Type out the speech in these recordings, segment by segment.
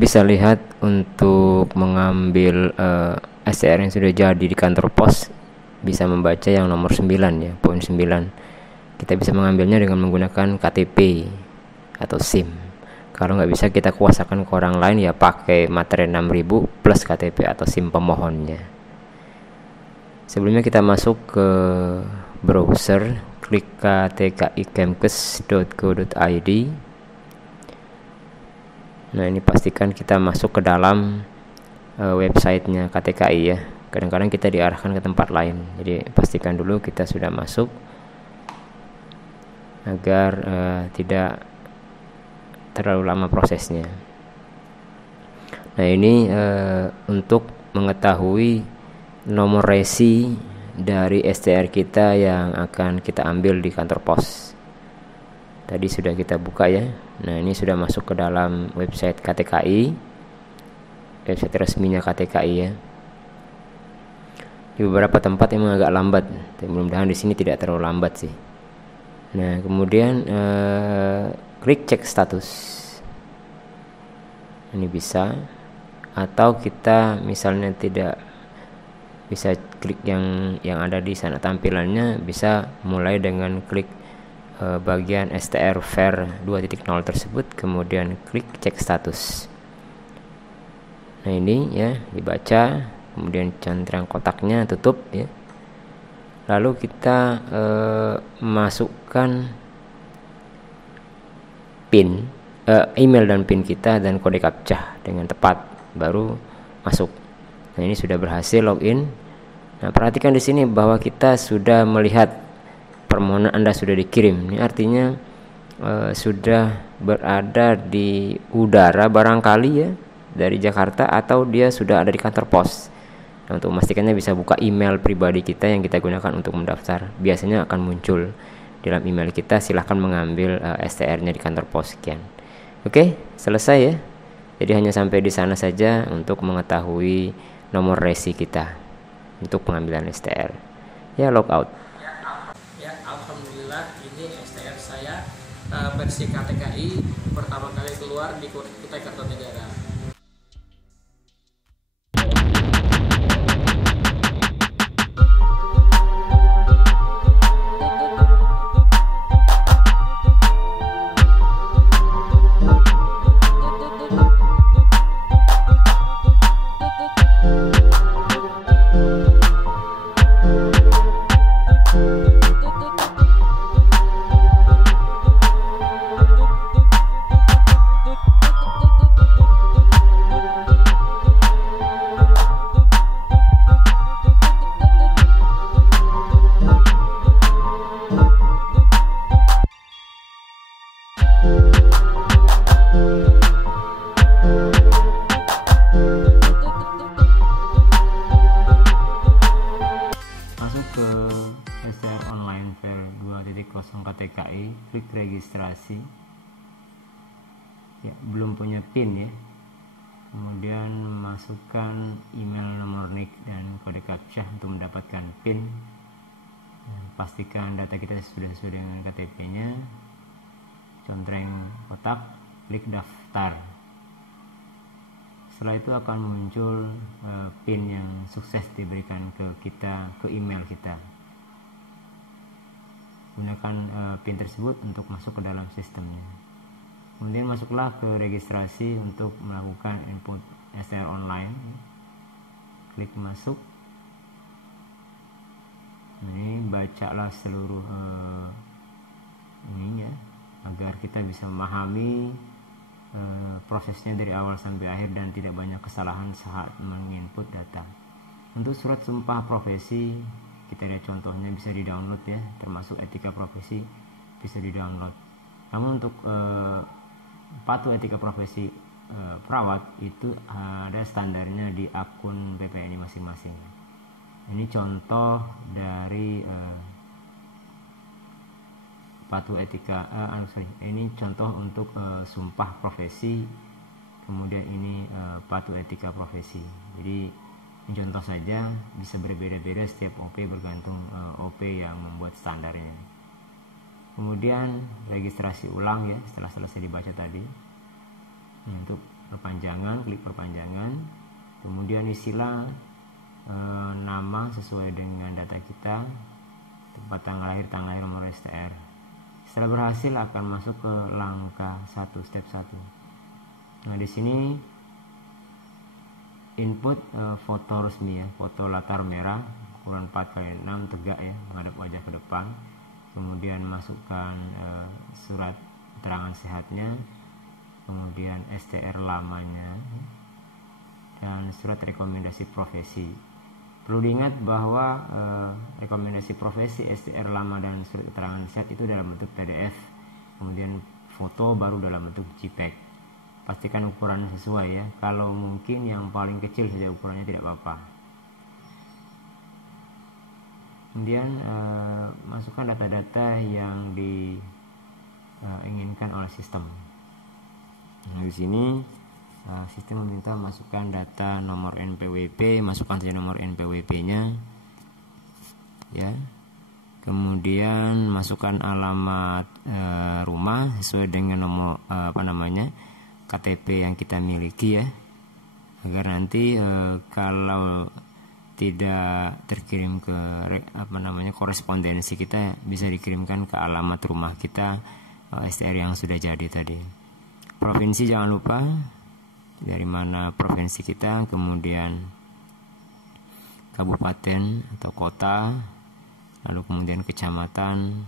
bisa lihat untuk mengambil STR yang sudah jadi di kantor pos, bisa membaca yang nomor 9 ya, poin 9. Kita bisa mengambilnya dengan menggunakan KTP atau SIM. Kalau nggak bisa kita kuasakan ke orang lain, ya pakai materai 6000 plus KTP atau SIM pemohonnya. Sebelumnya kita masuk ke browser, klik ktkikemkes.go.id. Nah, ini pastikan kita masuk ke dalam websitenya KTKI ya. Kadang-kadang kita diarahkan ke tempat lain, jadi pastikan dulu kita sudah masuk agar tidak terlalu lama prosesnya. Nah, ini untuk mengetahui nomor resi dari STR kita yang akan kita ambil di kantor pos. Tadi sudah kita buka ya. Nah, ini sudah masuk ke dalam website KTKI, website resminya KTKI ya. Di beberapa tempat emang agak lambat, tapi mudah-mudahan di sini tidak terlalu lambat sih. Nah, kemudian klik cek status. Ini bisa, atau kita misalnya tidak bisa klik yang ada di sana tampilannya, bisa mulai dengan klik bagian STR Ver 2.0 tersebut, kemudian klik cek status. Nah, ini ya dibaca, kemudian centang kotaknya tutup ya. Lalu kita masukkan PIN, email dan PIN kita dan kode captcha dengan tepat, baru masuk. Nah, ini sudah berhasil login. Nah, perhatikan di sini bahwa kita sudah melihat permohonan Anda sudah dikirim. Ini artinya sudah berada di udara barangkali ya, dari Jakarta, atau dia sudah ada di kantor pos. Nah, untuk memastikannya bisa buka email pribadi kita yang kita gunakan untuk mendaftar. Biasanya akan muncul dalam email kita, silahkan mengambil STR-nya di kantor pos. Sekian. Oke, selesai ya. Jadi hanya sampai di sana saja untuk mengetahui nomor resi kita untuk pengambilan STR. Ya, logout. Ya, alhamdulillah ini STR saya versi KTKI pertama kali keluar di Kutai Kartanegara. Masuk ke STR Online Ver 2.0 KTKI, klik registrasi. Ya, belum punya PIN ya. Kemudian masukkan email, nomor NIK dan kode captcha untuk mendapatkan PIN. Pastikan data kita sudah sesuai dengan KTP-nya. Contreng kotak, klik daftar. Setelah itu akan muncul PIN yang sukses diberikan ke kita, ke email kita. Gunakan PIN tersebut untuk masuk ke dalam sistemnya. Kemudian masuklah ke registrasi untuk melakukan input STR online. Klik masuk. Ini bacalah seluruh ininya agar kita bisa memahami prosesnya dari awal sampai akhir dan tidak banyak kesalahan saat menginput data. Untuk surat sumpah profesi, kita lihat contohnya bisa di-download ya, termasuk etika profesi bisa di-download. Namun untuk patuh etika profesi perawat itu ada standarnya di akun PPNI masing-masing. Ini contoh dari patuh etika, ini contoh untuk sumpah profesi, kemudian ini patuh etika profesi. Jadi ini contoh saja, bisa berbeda-beda setiap OP bergantung OP yang membuat standarnya. Kemudian registrasi ulang ya setelah selesai dibaca tadi. Untuk perpanjangan, klik perpanjangan, kemudian isilah nama sesuai dengan data kita, tempat tanggal lahir, nomor STR. Setelah berhasil akan masuk ke langkah 1, step 1. Nah, di sini input foto resmi ya, foto latar merah ukuran 4x6 tegak ya, menghadap wajah ke depan. Kemudian masukkan surat keterangan sehatnya, kemudian STR lamanya, dan surat rekomendasi profesi. Perlu diingat bahwa rekomendasi profesi, STR lama, dan surat keterangan sehat itu dalam bentuk PDF, kemudian foto baru dalam bentuk JPEG. Pastikan ukuran sesuai ya, kalau mungkin yang paling kecil saja ukurannya tidak apa-apa. Kemudian masukkan data-data yang diinginkan oleh sistem. Nah, di sini sistem meminta masukkan data nomor NPWP, masukkan saja nomor NPWP-nya ya. Kemudian masukkan alamat rumah sesuai dengan nomor KTP yang kita miliki ya, agar nanti kalau tidak terkirim ke korespondensi kita, bisa dikirimkan ke alamat rumah kita STR yang sudah jadi tadi. Provinsi jangan lupa, dari mana provinsi kita, kemudian kabupaten atau kota, lalu kemudian kecamatan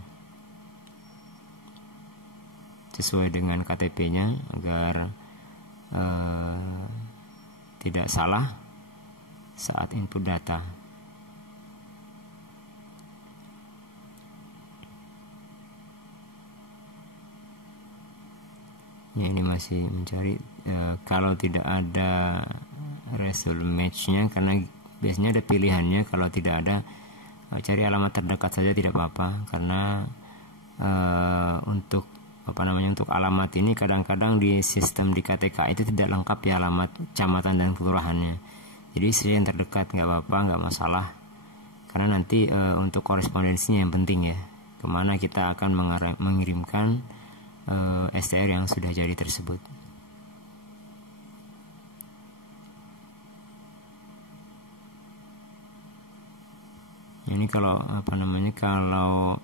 sesuai dengan KTP-nya agar tidak salah saat input data. Ya, ini masih mencari kalau tidak ada result match-nya, karena biasanya ada pilihannya. Kalau tidak ada, cari alamat terdekat saja tidak apa-apa, karena untuk alamat ini kadang-kadang di sistem di KTK itu tidak lengkap ya alamat kecamatan dan kelurahannya. Jadi yang terdekat nggak apa-apa, nggak masalah, karena nanti untuk korespondensinya yang penting ya, kemana kita akan mengirimkan STR yang sudah jadi tersebut. Ini kalau kalau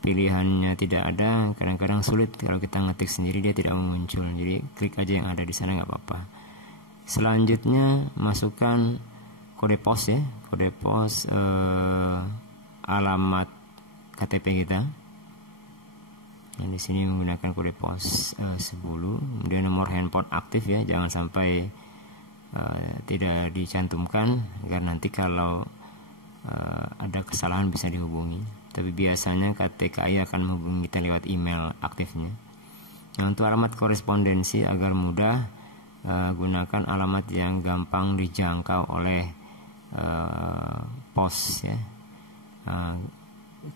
pilihannya tidak ada, kadang-kadang sulit kalau kita ngetik sendiri, dia tidak muncul. Jadi klik aja yang ada di sana, nggak apa-apa. Selanjutnya masukkan kode pos ya, kode pos alamat KTP kita. Nah, di sini menggunakan kode pos 10, kemudian nomor handphone aktif ya, jangan sampai tidak dicantumkan, agar nanti kalau ada kesalahan bisa dihubungi. Tapi biasanya KTKI akan menghubungi kita lewat email aktifnya. Nah, untuk alamat korespondensi agar mudah, gunakan alamat yang gampang dijangkau oleh pos ya.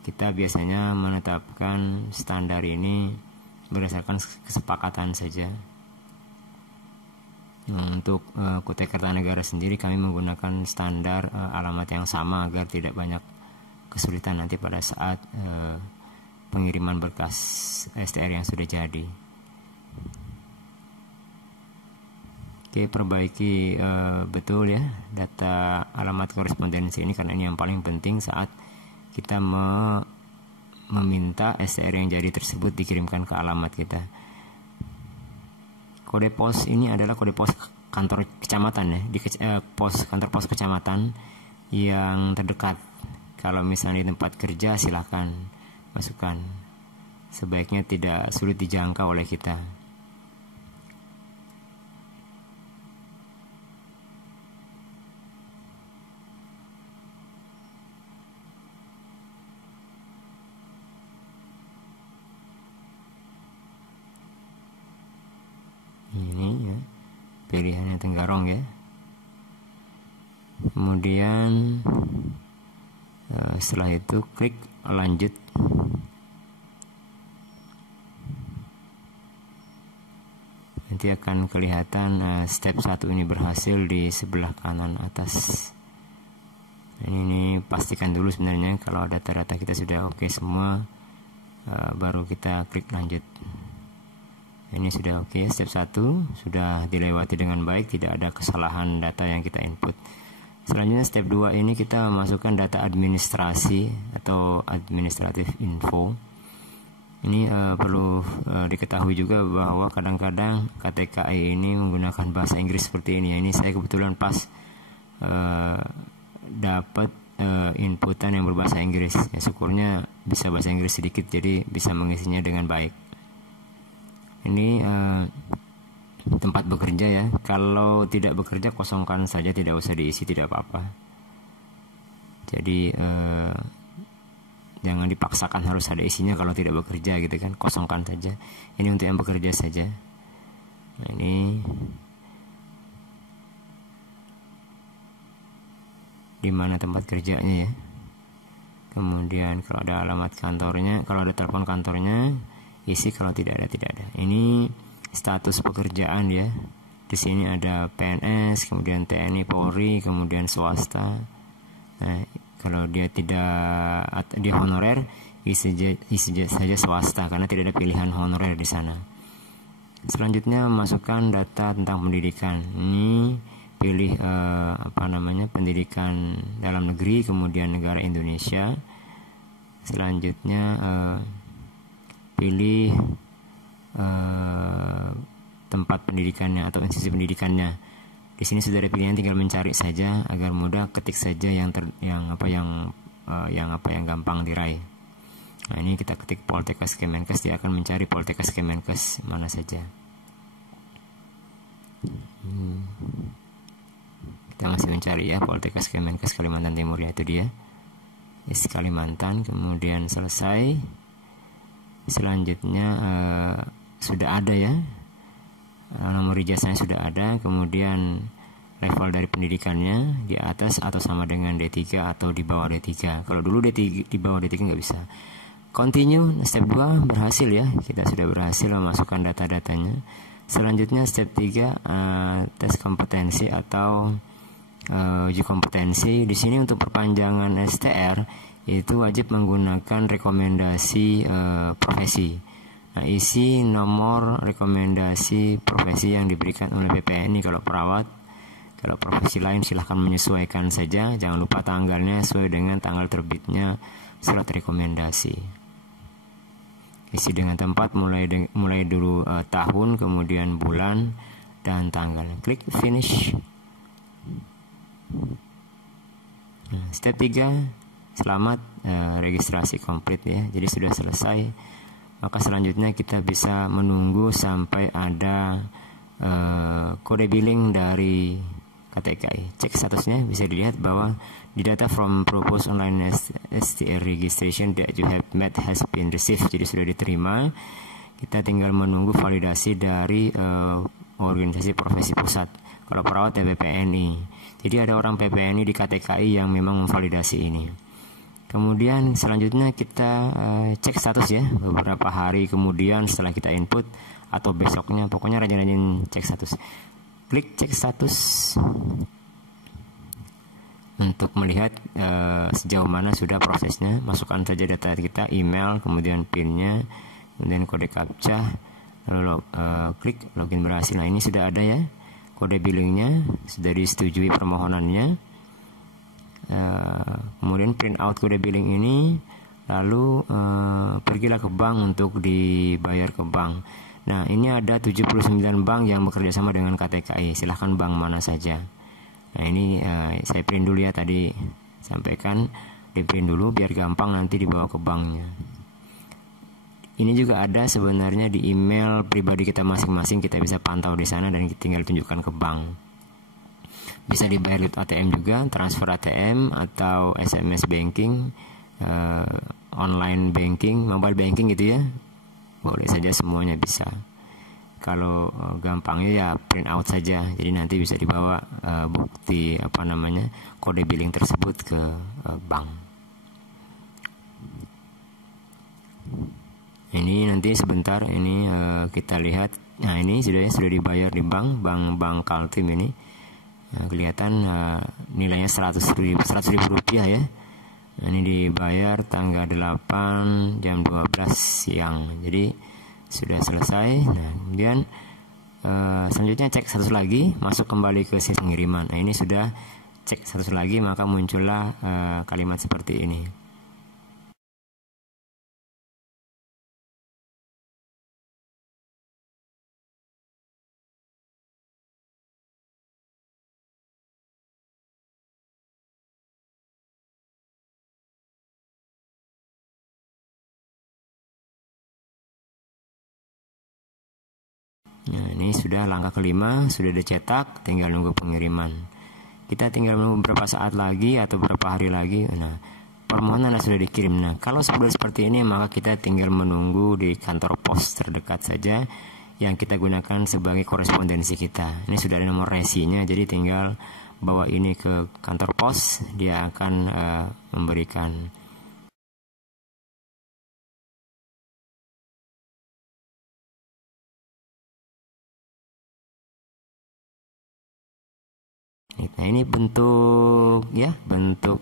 Kita biasanya menetapkan standar ini berdasarkan kesepakatan saja. Untuk Kutai Kartanegara sendiri kami menggunakan standar alamat yang sama agar tidak banyak kesulitan nanti pada saat pengiriman berkas STR yang sudah jadi. Oke, perbaiki betul ya data alamat korespondensi ini, karena ini yang paling penting saat kita meminta STR yang jadi tersebut dikirimkan ke alamat kita. Kode pos ini adalah kode pos kantor kecamatan ya, di kantor pos kecamatan yang terdekat. Kalau misalnya di tempat kerja silahkan masukkan, sebaiknya tidak sulit dijangkau oleh kita. Ini ya, pilihannya Tenggarong ya. Kemudian setelah itu klik lanjut. Nanti akan kelihatan step 1 ini berhasil di sebelah kanan atas. Ini pastikan dulu sebenarnya kalau data-data kita sudah oke semua, baru kita klik lanjut. Ini sudah oke, step 1 sudah dilewati dengan baik, tidak ada kesalahan data yang kita input. Selanjutnya step 2 ini kita masukkan data administrasi atau administrative info. Ini perlu diketahui juga bahwa kadang-kadang KTKI ini menggunakan bahasa Inggris seperti ini. Ini saya kebetulan pas dapat inputan yang berbahasa Inggris. Ya, syukurnya bisa bahasa Inggris sedikit, jadi bisa mengisinya dengan baik. Ini tempat bekerja ya. Kalau tidak bekerja kosongkan saja, tidak usah diisi, tidak apa-apa. Jadi jangan dipaksakan harus ada isinya kalau tidak bekerja gitu kan, kosongkan saja. Ini untuk yang bekerja saja. Nah, ini di mana tempat kerjanya ya. Kemudian kalau ada alamat kantornya, kalau ada telepon kantornya isi, kalau tidak ada tidak ada. Ini status pekerjaan ya. Di sini ada PNS, kemudian TNI, Polri, kemudian swasta. Nah, kalau dia honorer, isi saja swasta karena tidak ada pilihan honorer di sana. Selanjutnya masukkan data tentang pendidikan. Ini pilih pendidikan dalam negeri, kemudian negara Indonesia. Selanjutnya pilih tempat pendidikannya atau institusi pendidikannya. Di sini sudah ada pilihan, tinggal mencari saja agar mudah, ketik saja yang gampang diraih. Nah, ini kita ketik Poltekkes Kemenkes, dia akan mencari Poltekkes Kemenkes mana saja. Kita masih mencari ya Poltekkes Kemenkes Kalimantan Timur, ya itu dia. Yes, Kalimantan, kemudian selesai. Selanjutnya sudah ada ya, nomor ijazahnya sudah ada, kemudian level dari pendidikannya di atas atau sama dengan D3 atau di bawah D3. Kalau dulu D3, di bawah D3 nggak bisa. Continue, step 2 berhasil ya, kita sudah berhasil memasukkan data-datanya. Selanjutnya step 3 tes kompetensi atau uji kompetensi. Di sini untuk perpanjangan STR itu wajib menggunakan rekomendasi profesi. Nah, isi nomor rekomendasi profesi yang diberikan oleh BPNI kalau perawat. Kalau profesi lain silahkan menyesuaikan saja. Jangan lupa tanggalnya sesuai dengan tanggal terbitnya surat rekomendasi. Isi dengan tempat, mulai dulu tahun, kemudian bulan dan tanggal. Klik finish. Nah, step 3, selamat, registrasi komplit ya. Jadi sudah selesai. Maka selanjutnya kita bisa menunggu sampai ada kode billing dari KTKI. Cek statusnya, bisa dilihat bahwa the data from proposed online STR registration that you have met has been received. Jadi sudah diterima. Kita tinggal menunggu validasi dari organisasi profesi pusat. Kalau perawat ya PPNI. Jadi ada orang PPNI di KTKI yang memang memvalidasi ini. Kemudian selanjutnya kita cek status ya, beberapa hari kemudian setelah kita input atau besoknya, pokoknya rajin-rajin cek status. Klik cek status untuk melihat sejauh mana sudah prosesnya. Masukkan saja data kita, email, kemudian PIN-nya, kemudian kode captcha, lalu klik login berhasil. Nah, ini sudah ada ya kode billingnya, sudah disetujui permohonannya. Kemudian print out kode billing ini, lalu pergilah ke bank untuk dibayar ke bank. Nah, ini ada 79 bank yang bekerja sama dengan KTKI. Silahkan bank mana saja. Nah, ini saya print dulu ya, tadi sampaikan di print dulu biar gampang nanti dibawa ke banknya. Ini juga ada sebenarnya di email pribadi kita masing-masing, kita bisa pantau di sana dan tinggal tunjukkan ke bank. Bisa dibayar lewat ATM juga, transfer ATM atau SMS banking, online banking, mobile banking gitu ya. Boleh saja, semuanya bisa. Kalau gampangnya ya print out saja. Jadi nanti bisa dibawa bukti kode billing tersebut ke bank. Ini nanti sebentar ini kita lihat. Nah, ini sudah dibayar di bank Kaltim ini. Nah, kelihatan nilainya 100.000 rupiah ya. Nah, ini dibayar tanggal 8 jam 12 siang. Jadi sudah selesai. Nah, kemudian selanjutnya cek status lagi, masuk kembali ke sistem pengiriman. Nah, ini sudah cek status lagi, maka muncullah kalimat seperti ini. Nah, ini sudah langkah kelima, sudah dicetak, tinggal nunggu pengiriman. Kita tinggal menunggu beberapa saat lagi atau beberapa hari lagi. Nah, permohonan sudah dikirim. Nah, kalau sudah seperti ini, maka kita tinggal menunggu di kantor pos terdekat saja yang kita gunakan sebagai korespondensi kita. Ini sudah ada nomor resinya, jadi tinggal bawa ini ke kantor pos, dia akan memberikan. Nah, ini bentuk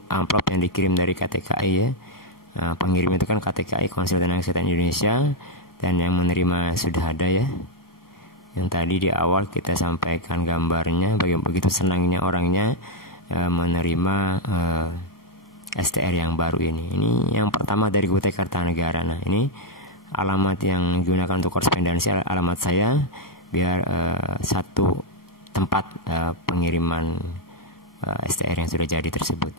amplop yang dikirim dari KTKI ya. Nah, pengirim itu kan KTKI, Komisi Tenaga Kesehatan Indonesia, dan yang menerima sudah ada ya. Yang tadi di awal kita sampaikan gambarnya, begitu senangnya orangnya menerima STR yang baru ini. Ini yang pertama dari Kutai Kartanegara. Nah, ini alamat yang digunakan untuk korespondensi, alamat saya, biar satu tempat pengiriman STR yang sudah jadi tersebut,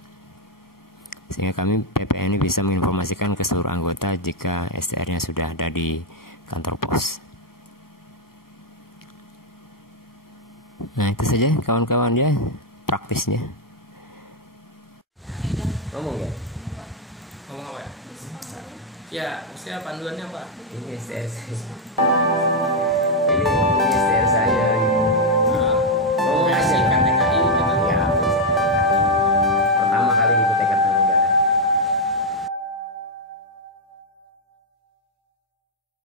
sehingga kami PPN bisa menginformasikan ke seluruh anggota jika STR-nya sudah ada di kantor pos. Nah, itu saja kawan-kawan ya praktisnya. Ngomong ya? Ngomong apa ya? Ya, maksudnya panduannya apa? Ini STR.